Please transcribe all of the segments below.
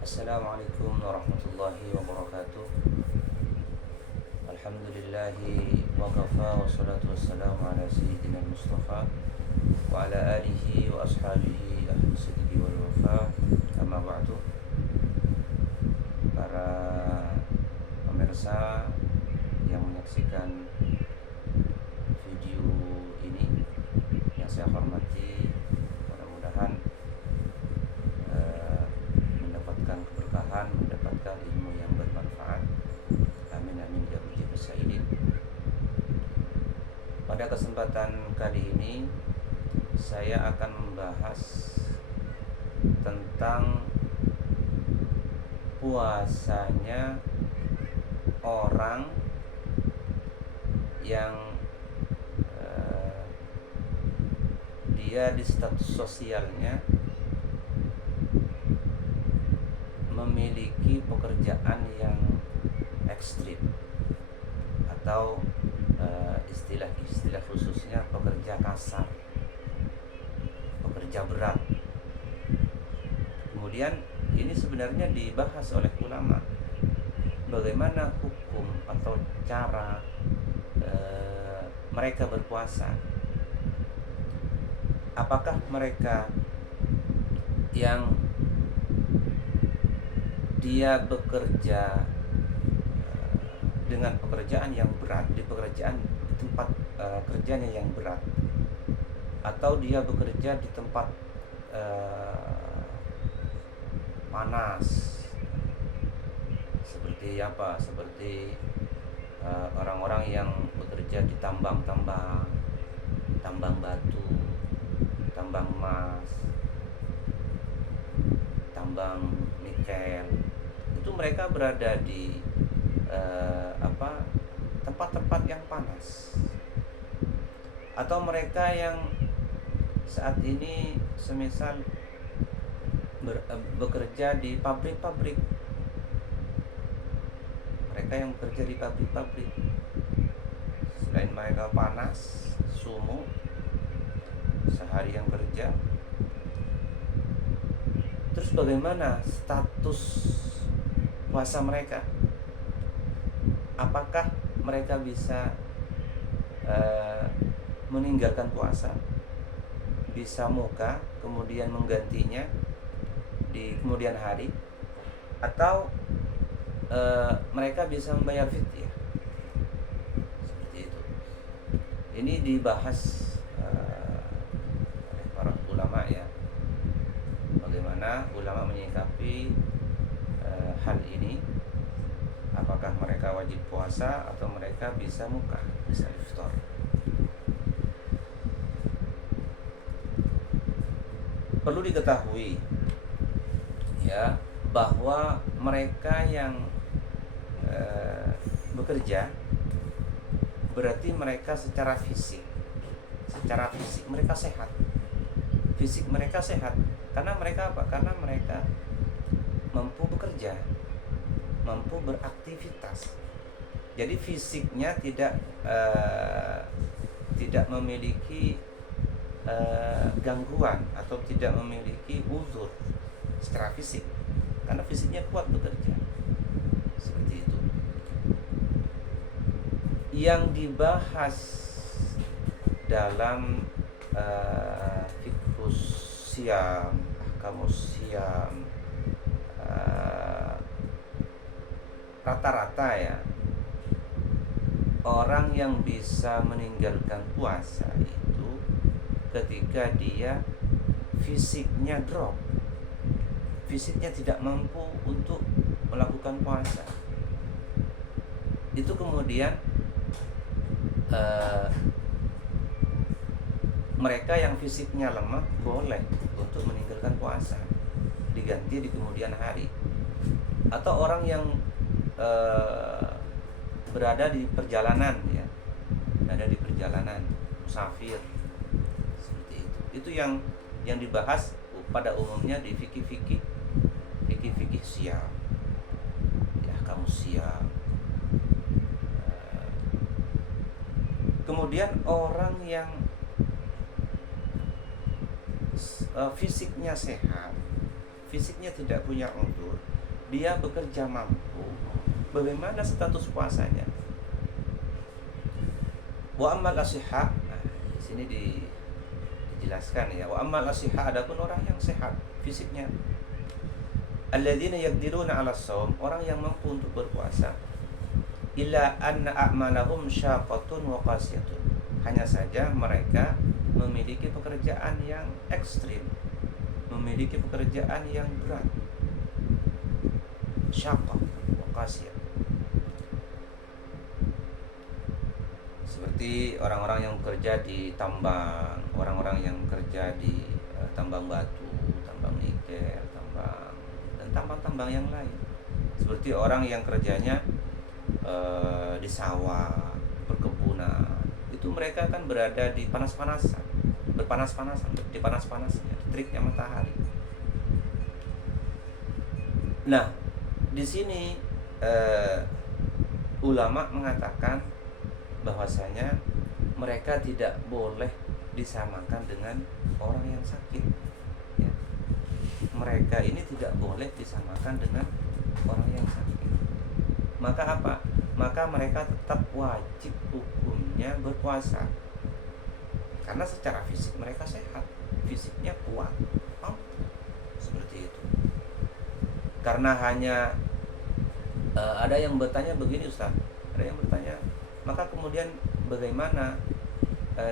Assalamualaikum warahmatullahi wabarakatuh. Alhamdulillahi wa kafa wa salatu wassalamu ala sayyidina Mustafa wa ala alihi wa ashabihi ahli sidqi wal wafa. Amma ba'du. Para pemirsa yang menyaksikan video ini yang saya hormati, mudah-mudahan mendapatkan keberkahan, mendapatkan ilmu yang bermanfaat. Amin amin ya rabbal alamin. Pada kesempatan kali ini saya akan membahas tentang puasanya orang yang dia di status sosialnya memiliki pekerjaan yang ekstrim atau istilah khususnya pekerja kasar, pekerja berat. Kemudian ini sebenarnya dibahas oleh ulama, bagaimana hukum atau cara mereka berpuasa. Apakah mereka yang dia bekerja dengan pekerjaan yang berat, di tempat kerjanya yang berat, atau dia bekerja di tempat panas, seperti apa? Seperti orang-orang yang bekerja di tambang batu, tambang emas, tambang nikel. Itu mereka berada di tempat-tempat yang panas. Atau mereka yang saat ini semisal bekerja di pabrik-pabrik. Mereka yang bekerja di pabrik-pabrik, selain mereka panas, sumuk, sehari yang kerja. Terus bagaimana status puasa mereka? Apakah mereka bisa meninggalkan puasa, bisa muka kemudian menggantinya di kemudian hari, atau mereka bisa membayar fidyah? Seperti itu. Ini dibahas oleh para ulama ya, bagaimana ulama menyikapi hal ini. Apakah mereka wajib puasa atau mereka bisa muka, bisa iftar? Perlu diketahui ya, bahwa mereka yang bekerja berarti mereka secara fisik mereka sehat. Fisik mereka sehat karena mereka apa? Karena mereka mampu bekerja, mampu beraktivitas. Jadi fisiknya tidak memiliki gangguan atau tidak memiliki uzur secara fisik, karena fisiknya kuat bekerja. Seperti itu. Yang dibahas dalam fiqhus siyam, ahkamus siyam, rata-rata ya, orang yang bisa meninggalkan puasa itu ketika dia fisiknya drop, fisiknya tidak mampu untuk melakukan puasa. Itu kemudian mereka yang fisiknya lemah boleh untuk meninggalkan puasa, diganti di kemudian hari. Atau orang yang berada di perjalanan ya, berada di perjalanan, musafir, seperti itu. Itu yang dibahas pada umumnya di fikih siam ya, kamu siam. Kemudian orang yang fisiknya sehat, fisiknya tidak punya udzur, dia bekerja mampu, bagaimana status puasanya? Wa ammal asihha, nah, di sini dijelaskan ya. Wa ammal asihha, adapun orang yang sehat fisiknya, alladzina yaqdiruna 'ala shaum, orang yang mampu untuk berpuasa, illa anna a'malahum syaqqatun wa qasiyatun, hanya saja mereka memiliki pekerjaan yang ekstrim, memiliki pekerjaan yang berat. Syaqqah wa qasiyah, seperti orang-orang yang bekerja di tambang, orang-orang yang bekerja di tambang batu, tambang nikel, dan tambang-tambang yang lain. Seperti orang yang kerjanya di sawah, perkebunan, itu mereka kan berada di panas-panasan, berpanas-panasan, di panas-panasnya, teriknya matahari. Nah, di sini ulama mengatakan bahwasanya mereka tidak boleh disamakan dengan orang yang sakit ya. Mereka ini tidak boleh disamakan dengan orang yang sakit. Maka apa? Maka mereka tetap wajib hukumnya berpuasa, karena secara fisik mereka sehat, fisiknya kuat, seperti itu. Karena hanya ada yang bertanya begini, Ustaz, ada yang bertanya, maka kemudian bagaimana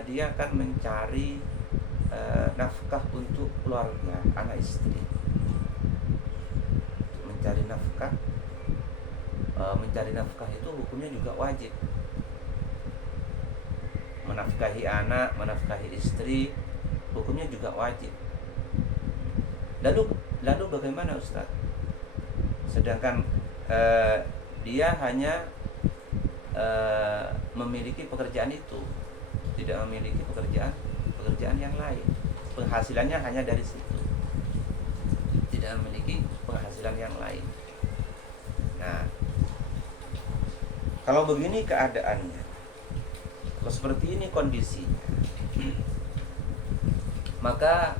dia akan mencari nafkah untuk keluarga, anak istri? Mencari nafkah itu hukumnya juga wajib. Menafkahi anak, menafkahi istri, hukumnya juga wajib. Lalu bagaimana, Ustaz? Sedangkan dia hanya memiliki pekerjaan itu, tidak memiliki pekerjaan yang lain, penghasilannya hanya dari situ, tidak memiliki penghasilan yang lain. Nah, kalau begini keadaannya, kalau seperti ini kondisinya, maka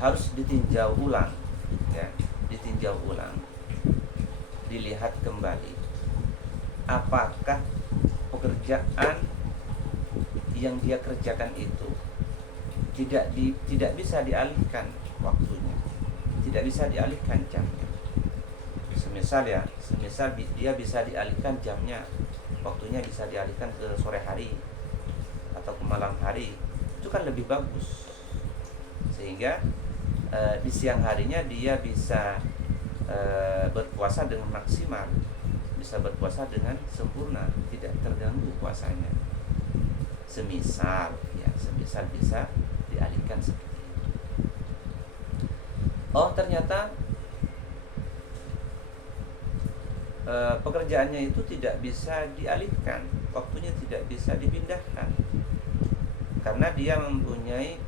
harus ditinjau ulang ya, dilihat kembali apakah pekerjaan yang dia kerjakan itu tidak bisa dialihkan waktunya, tidak bisa dialihkan jamnya. Semisal dia bisa dialihkan jamnya, waktunya bisa dialihkan ke sore hari atau ke malam hari, itu kan lebih bagus, sehingga di siang harinya dia bisa berpuasa dengan maksimal, bisa berpuasa dengan sempurna, tidak terganggu puasanya. Semisal bisa dialihkan seperti itu. Oh, ternyata pekerjaannya itu tidak bisa dialihkan, waktunya tidak bisa dipindahkan, karena dia mempunyai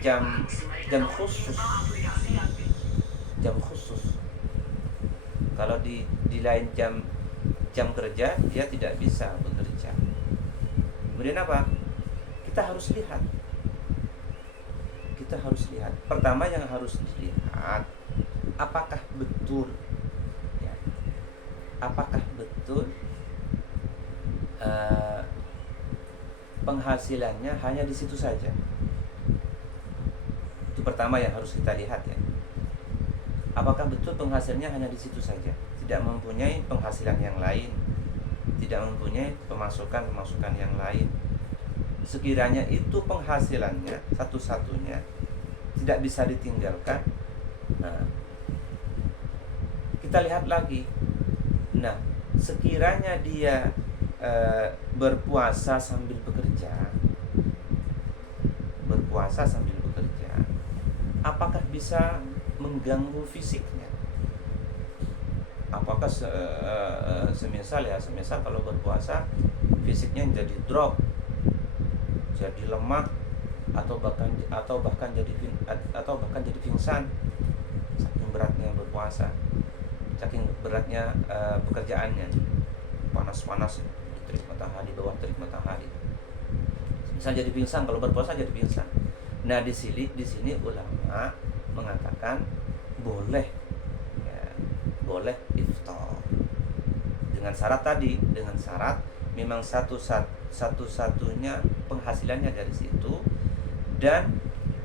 jam khusus. Kalau di lain jam kerja dia tidak bisa bekerja. Kemudian apa? Kita harus lihat. Pertama yang harus dilihat, apakah betul ya, penghasilannya hanya di situ saja. Itu pertama yang harus kita lihat ya. Apakah betul penghasilannya hanya di situ saja, tidak mempunyai penghasilan yang lain, tidak mempunyai pemasukan yang lain. Sekiranya itu penghasilannya satu-satunya, tidak bisa ditinggalkan, nah, kita lihat lagi. Nah, sekiranya dia berpuasa sambil bekerja, apakah bisa mengganggu fisiknya? Apakah semisal kalau berpuasa fisiknya jadi drop, jadi lemah, atau bahkan jadi pingsan, saking beratnya berpuasa, saking beratnya pekerjaannya, panas-panas terik matahari, bawah terik matahari. Misal jadi pingsan, kalau berpuasa jadi pingsan. Nah di sini ulama mengatakan boleh, ya, boleh iftar dengan syarat tadi, dengan syarat memang satu-satunya penghasilannya dari situ, dan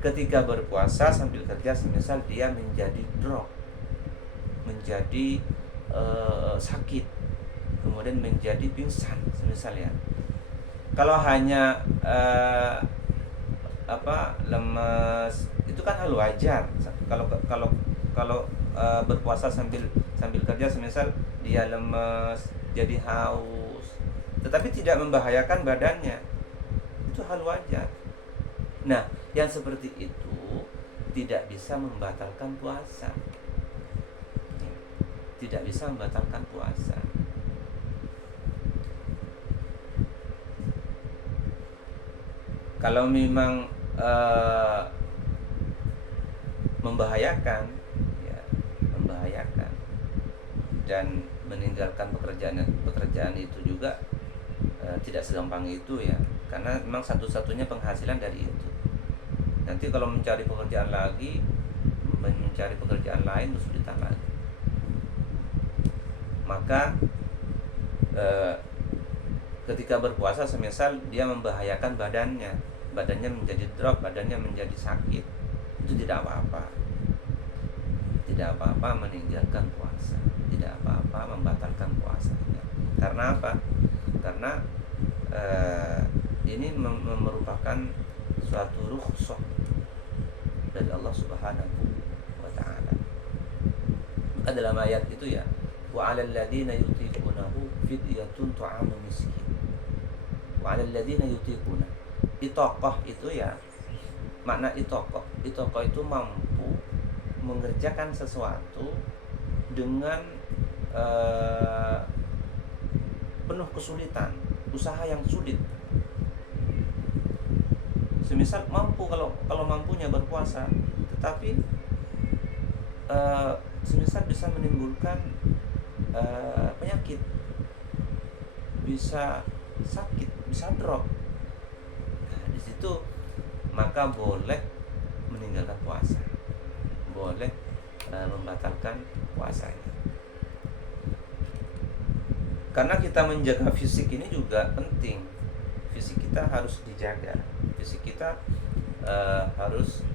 ketika berpuasa sambil kerja, semisal dia menjadi drop, menjadi sakit, kemudian menjadi pingsan semisal ya. Kalau hanya lemes, itu kan hal wajar. Kalau berpuasa sambil kerja, semisal dia lemes, jadi haus, tetapi tidak membahayakan badannya, itu hal wajar. Nah, yang seperti itu tidak bisa membatalkan puasa. Tidak bisa membatalkan puasa. Kalau memang membahayakan, ya, membahayakan dan meninggalkan pekerjaan itu juga tidak segampang itu ya, karena memang satu-satunya penghasilan dari itu. Nanti kalau mencari pekerjaan lain kesulitan lagi. Maka ketika berpuasa, semisal dia membahayakan badannya menjadi drop, badannya menjadi sakit, itu tidak apa-apa. Tidak apa-apa meninggalkan puasa, tidak apa-apa membatalkan puasanya. Karena apa? Karena ini merupakan suatu rukhsah dari Allah Subhanahu wa ta'ala. Maka dalam ayat itu ya, wa 'alal ladzina yutiqunahu fidyatun ta'amu miskin. Wa 'alal ladzina yutiquna. Itoqah itu ya, makna itoqah itu mampu mengerjakan sesuatu dengan penuh kesulitan, usaha yang sulit. Semisal mampu, kalau mampunya berpuasa, tetapi semisal bisa menimbulkan penyakit, bisa sakit, bisa drop. Nah, di situ maka boleh meninggalkan puasa, boleh membatalkan puasanya. Karena kita menjaga fisik ini juga penting. Fisik kita harus dijaga. Fisik kita harus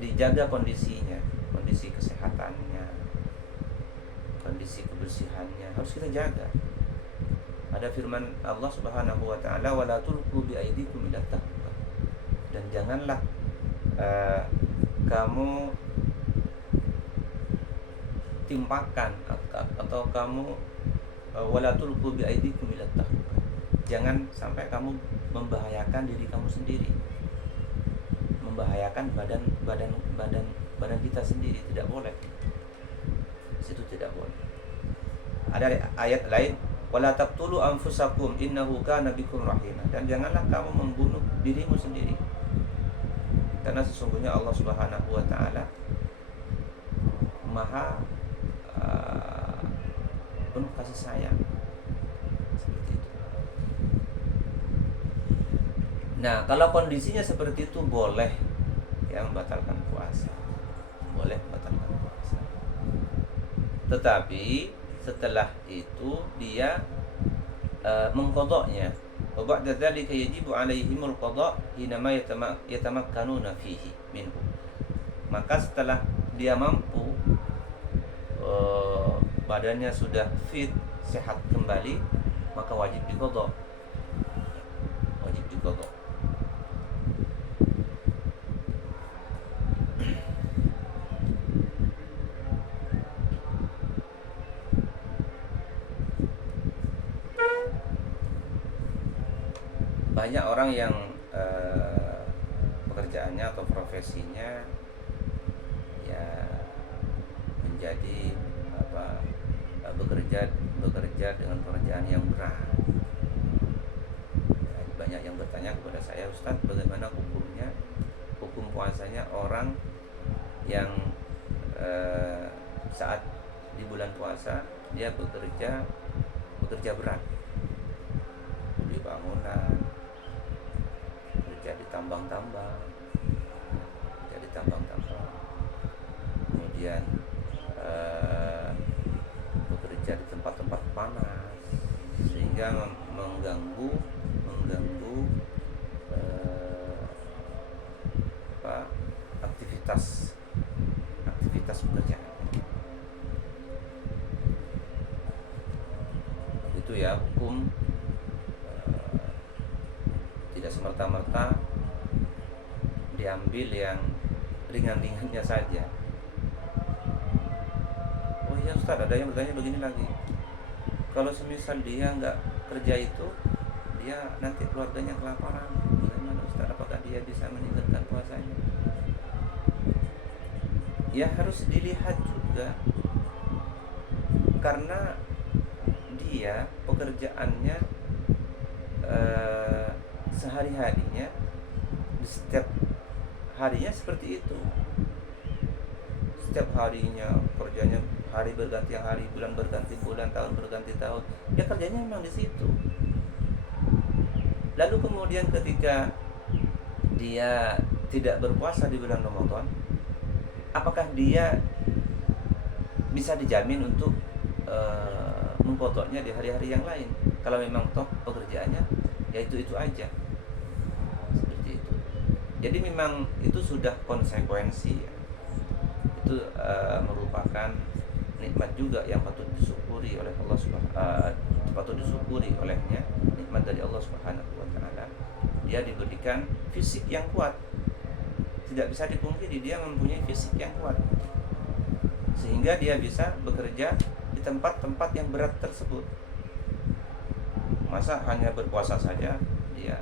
dijaga kondisinya, kondisi kesehatannya, kondisi kebersihannya harus kita jaga. Ada firman Allah Subhanahu wa ta'ala, wala tulqu bi aydikum ila tahlukah. Dan janganlah kamu timpakan atau kamu wala tulqu bi aydikum ila tahlukah. Jangan sampai kamu membahayakan diri kamu sendiri, membahayakan badan kita sendiri. Tidak boleh. Situ tidak boleh. Ada ayat lain, wala taqtulu anfusakum innahu kana bikum rahima. Dan janganlah kamu membunuh dirimu sendiri, karena sesungguhnya Allah Subhanahu wa ta'ala Maha penuh kasih sayang. Seperti itu. Nah, kalau kondisinya seperti itu, boleh ya membatalkan puasa. Boleh membatalkan puasa. Tetapi setelah itu dia mengqadanya. Wa ba'da dzalika yajibu 'alaihimul qada' hinama yatamakkanuna fihi minhu. Maka setelah dia mampu, badannya sudah fit, sehat kembali, maka wajib diqadha. Wajib diqadha. Banyak orang yang pekerjaannya atau profesinya ya menjadi bekerja dengan pekerjaan yang berat. Banyak yang bertanya kepada saya, Ustaz, bagaimana hukumnya, hukum puasanya orang yang saat di bulan puasa dia bekerja berat di bangunan, bekerja di tambang-tambang, kemudian bekerja di tempat-tempat panas, sehingga mengganggu aktivitas pekerjaan. Itu ya hukum, tidak semerta-merta diambil yang ringan-ringannya saja. Oh iya Ustaz, ada yang bertanya begini lagi, kalau semisal dia nggak kerja itu, dia nanti keluarganya kelaparan, bagaimana Ustaz, apakah dia bisa meninggalkan puasanya? Ya harus dilihat juga, karena dia pekerjaannya sehari-harinya, di setiap harinya seperti itu, setiap harinya kerjanya, hari berganti hari, bulan berganti bulan, tahun berganti tahun, ya kerjanya memang di situ. Lalu kemudian ketika dia tidak berpuasa di bulan Ramadan, apakah dia bisa dijamin untuk memotongnya di hari-hari yang lain? Kalau memang toh pekerjaannya ya itu aja, seperti itu. Jadi memang itu sudah konsekuensi ya. Itu merupakan nikmat juga yang patut disyukuri oleh Allah patut disyukuri olehnya, nikmat dari Allah Subhanahu wa taala. Dia diberikan fisik yang kuat. Tidak bisa dipungkiri dia mempunyai fisik yang kuat, sehingga dia bisa bekerja di tempat-tempat yang berat tersebut. Masa hanya berpuasa saja dia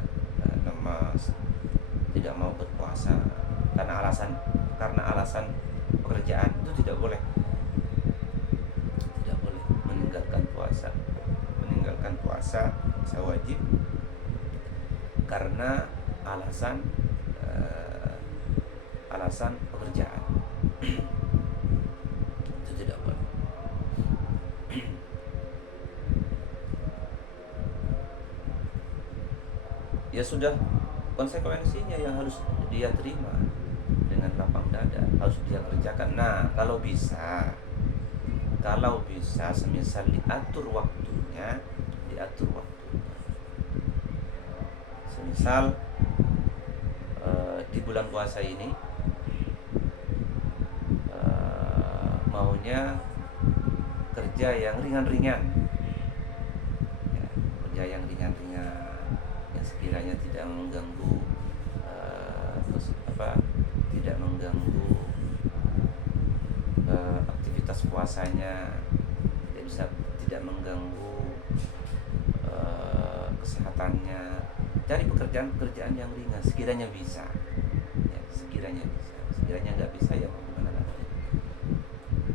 lemas, tidak mau berpuasa karena alasan pekerjaan, itu tidak boleh meninggalkan puasa wajib karena alasan pekerjaan. Itu tidak boleh. Ya sudah konsekuensinya yang harus dia terima dengan lapang dada, harus dia kerjakan. Nah, kalau bisa semisal diatur waktunya. Semisal di bulan puasa ini maunya kerja yang ringan-ringan, ya, yang sekiranya tidak mengganggu aktivitas puasanya, tidak mengganggu kesehatannya. Cari pekerjaan yang ringan sekiranya bisa, ya, sekiranya nggak bisa ya mau gimana lagi.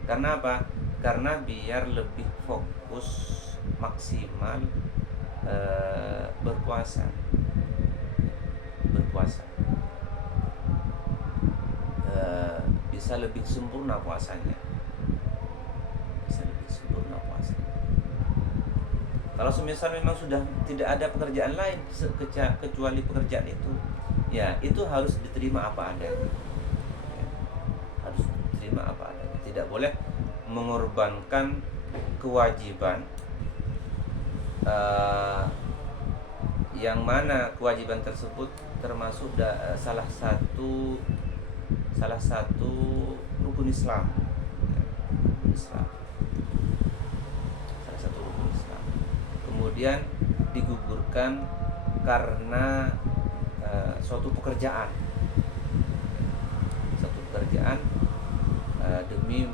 Karena apa? Karena biar lebih fokus maksimal berpuasa bisa lebih sempurna puasanya. Kalau semisal memang sudah tidak ada pekerjaan lain kecuali pekerjaan itu, ya itu harus diterima apa adanya. Harus diterima apa adanya. Tidak boleh mengorbankan kewajiban, yang mana kewajiban tersebut termasuk salah satu rukun Islam. Salah satu rukun Islam. Kemudian digugurkan karena suatu pekerjaan demi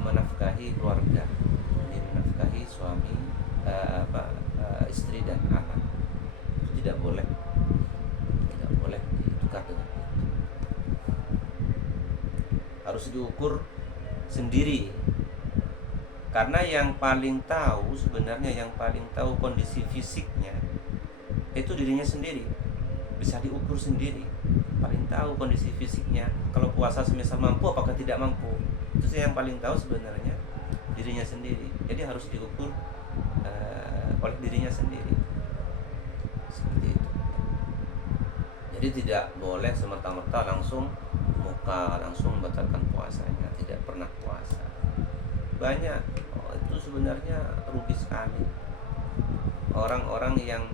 menafkahi keluarga, demi menafkahi suami, istri dan anak. Itu tidak boleh ditukar dengan itu. Harus diukur sendiri, karena yang paling tahu kondisi fisiknya itu dirinya sendiri, bisa diukur sendiri, paling tahu kondisi fisiknya. Kalau puasa semisal mampu apakah tidak mampu, itu yang paling tahu sebenarnya dirinya sendiri. Jadi harus diukur oleh dirinya sendiri. Seperti itu. Jadi tidak boleh semata-mata langsung membatalkan puasanya, tidak pernah puasa. Banyak itu sebenarnya rugi sekali orang-orang yang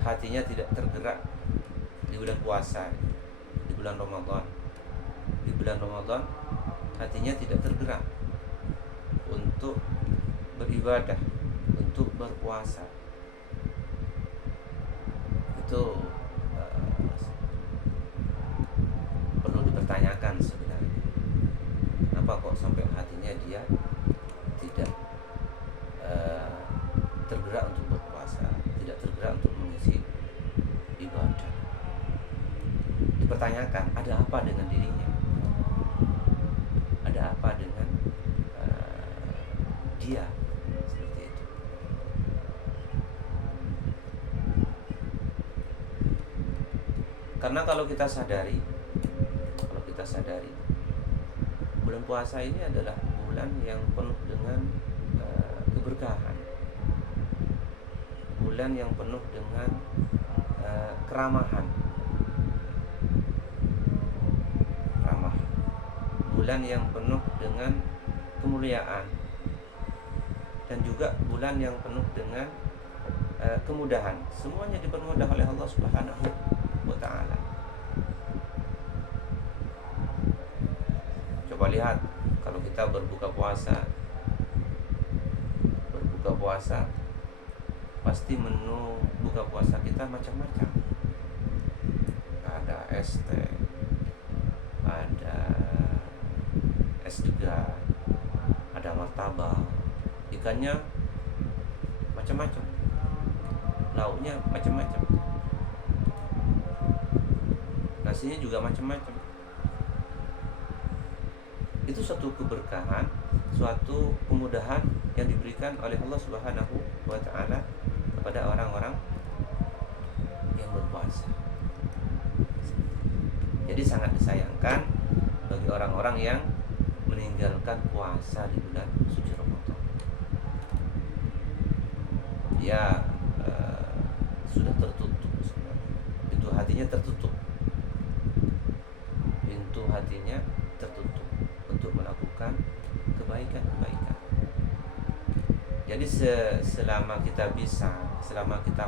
hatinya tidak tergerak di bulan puasa, di bulan Ramadan. Di bulan Ramadan hatinya tidak tergerak untuk beribadah, untuk berpuasa. Itu perlu dipertanyakan sebenarnya. Kenapa kok sampai hatinya dia tidak tergerak untuk berpuasa, tidak tergerak untuk mengisi ibadah? Dipertanyakan, ada apa dengan dirinya? Ada apa dengan dia? Seperti itu. Karena kalau kita sadari, bulan puasa ini adalah bulan yang penuh dengan keberkahan, bulan yang penuh dengan keramahan, bulan yang penuh dengan kemuliaan, dan juga bulan yang penuh dengan kemudahan. Semuanya dipermudah oleh Allah Subhanahu wa Ta'ala. Coba lihat, kalau kita berbuka puasa, pasti menu buka puasa kita macam-macam. Ada es teh, ada es degan, ada martabak, ikannya macam-macam, lauknya macam-macam, nasinya juga macam-macam. Itu suatu keberkahan, suatu kemudahan yang diberikan oleh Allah Subhanahu wa Ta'ala kepada orang-orang yang berpuasa. Jadi sangat disayangkan bagi orang-orang yang meninggalkan puasa di bulan suci Ramadan. Dia sudah tertutup sebenarnya. Pintu hatinya tertutup untuk melakukan kebaikan. Jadi selama kita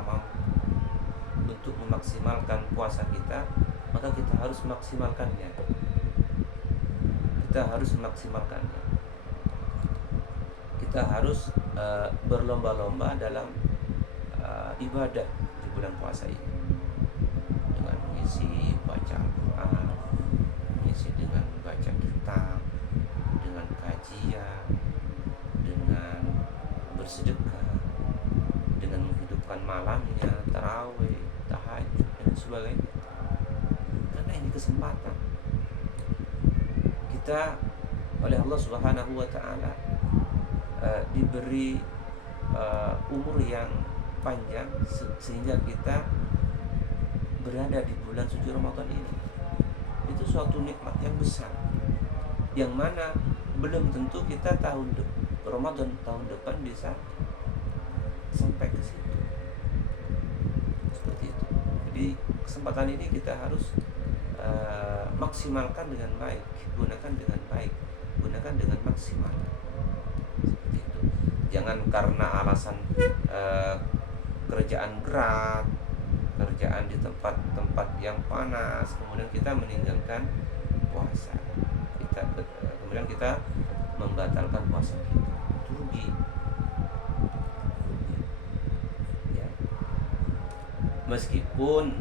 mampu untuk memaksimalkan puasa kita, maka kita harus maksimalkannya. Kita harus berlomba-lomba dalam ibadah di bulan puasa ini, dengan mengisi baca Al-Quran, mengisi dengan baca kitab, dengan kajian, dengan bersedekah, dengan menghidupkan malamnya, tarawih, tahajud, dan sebagainya. Karena ini kesempatan kita oleh Allah Subhanahu wa Ta'ala diberi umur yang panjang sehingga kita berada di bulan suci Ramadan ini. Itu suatu nikmat yang besar, yang mana belum tentu kita Ramadan tahun depan bisa sampai ke situ. Seperti itu. Jadi kesempatan ini kita harus maksimalkan dengan baik, gunakan dengan maksimal. Seperti itu. Jangan karena alasan kerjaan berat, kerjaan di tempat yang panas, kemudian kita meninggalkan puasa. Kemudian kita membatalkan puasa kita. Itu rugi. Ya. Meskipun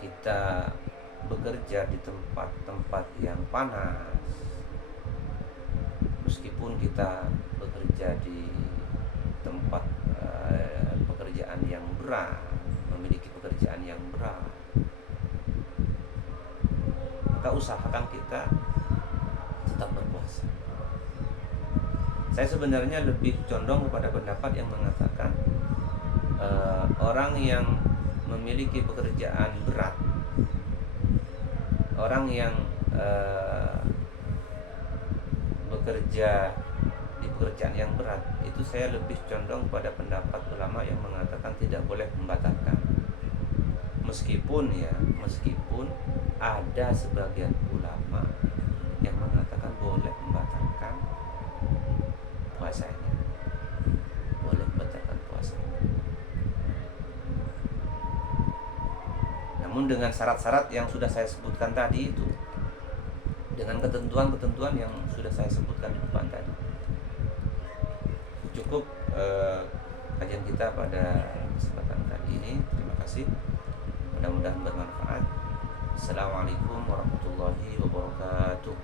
kita bekerja di tempat-tempat yang panas, meskipun kita bekerja di tempat pekerjaan yang berat, memiliki pekerjaan yang berat, maka usahakan kita tetap berpuasa. Saya sebenarnya lebih condong kepada pendapat yang mengatakan orang yang memiliki pekerjaan berat, orang yang bekerja di pekerjaan yang berat, itu saya lebih condong pada pendapat ulama yang mengatakan tidak boleh membatalkan. Meskipun ada sebagian ulama yang mengatakan boleh membatalkan puasanya, boleh membatalkan puasanya. Namun dengan syarat-syarat yang sudah saya sebutkan tadi itu, dengan ketentuan-ketentuan yang sudah saya sebutkan di depan tadi. Cukup kajian kita pada kesempatan kali ini. Terima kasih. Mudah-mudahan bermanfaat. Assalamualaikum warahmatullahi wabarakatuh.